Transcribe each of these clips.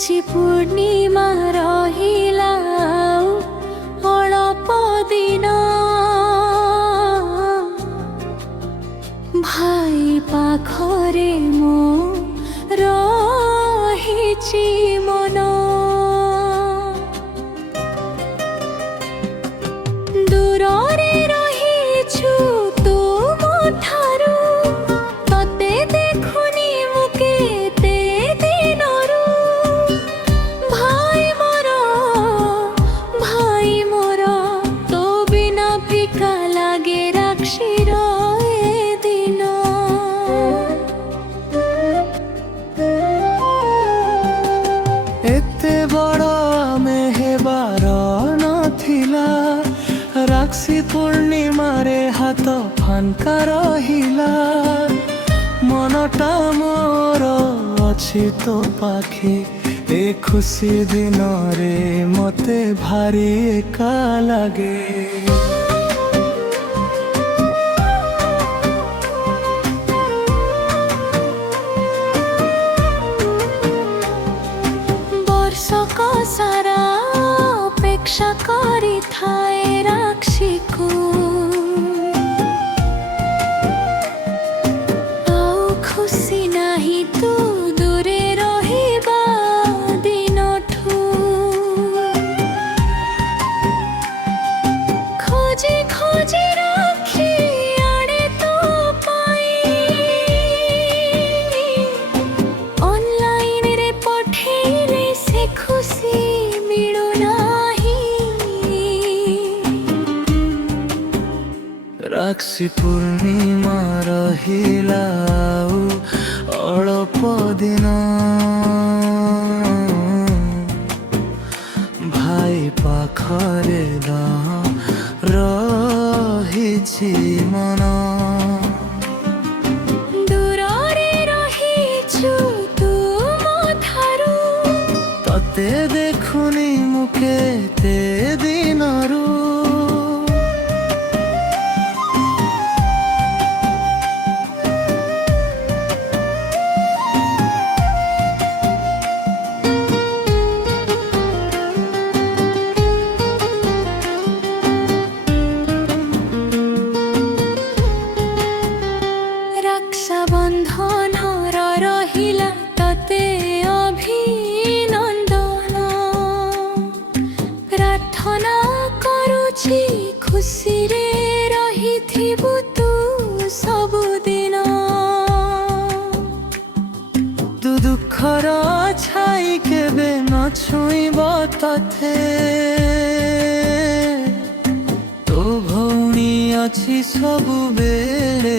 राक्षी पूर्णिमा रहिला अल्प दिन भाई पाखरे मो रहिछि मन दूरे रहिछु तुम ठारू तते देखुनी मु केते दिनरू भाई मोर तो बिना फिका लागे राक्षीर ए दिन एते बड़ आमे हेबार नथिला राक्षी पूर्णिमारे हाथ फानका रहिला मनटा मोर अछि तो पाखे ए खुशी दिन रे मते भारी एका लागे वर्षक सारा अपेक्षा करी थाए राक्षी को आउ खुशी नाही तू दूरे रहिबा दिनठू खोजी खोजी राखी आणे तो पाई ऑनलाइन रे पठेले से खुशी मिलु नाही राक्षी पूर्णिमा रहिला अल्प दिन भाई पाखरे रहिछि मन दूरे रहिछु तुम ठारू तते देखुनी मु केते दिनरू रक्षाबंधन रहिला तते अभिनंदन प्रार्थना करुछि खुशी रे रहिथिबु तू सबुदिन तू दुखर छाई केबे न छुईब तथे तो भौणी अछि सबु बेले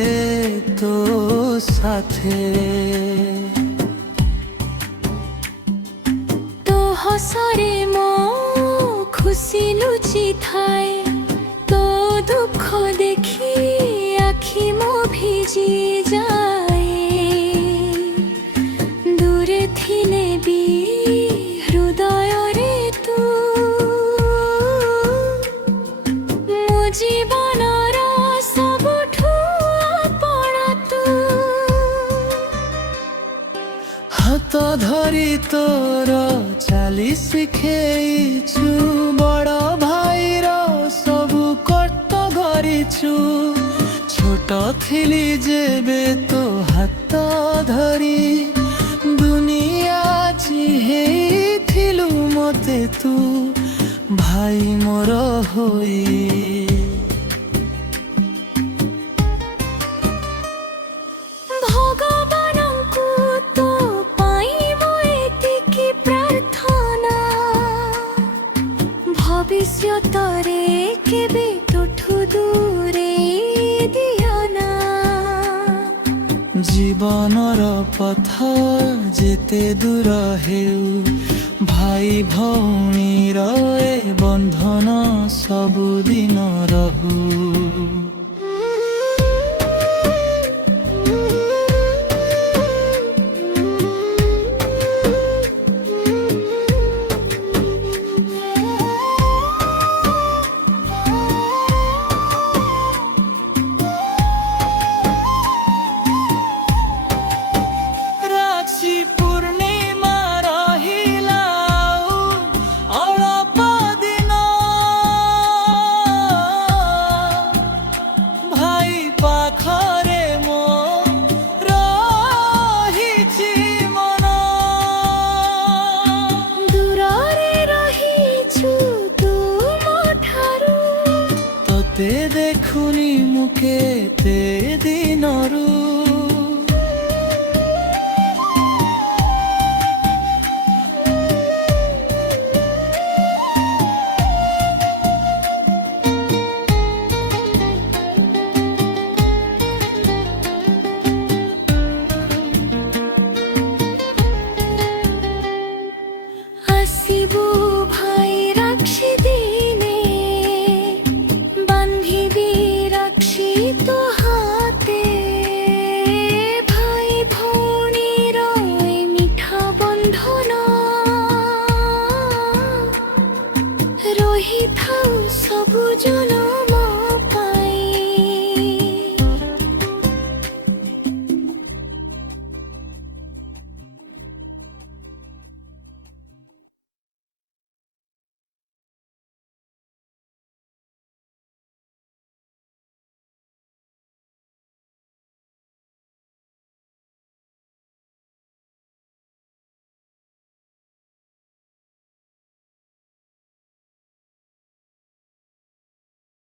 तो साथे तो हसरे मो खुशी लुचि थाए तो दुख देखी आखि मो भिजी जाए दूरे थिले भी हृदय रे तू मो जीवनर सबठू अपना तू हाथ धरी तोर चाली शिखेइछु बड़ भाईर सबु कष्ट गरिछु छोट थिली जेबे तो हाथ धरी दुनिया चिहेइथिलु मते तू भाई मोर होई भगवानଙ୍କୁ तो पाई मो एतिकी प्रार्थना भविष्यतरे केबे तोठू दूरे दियना जीवनर पथ जेते दूर हेउ भाई भौणीर ए बंधन सबुदिन रहू।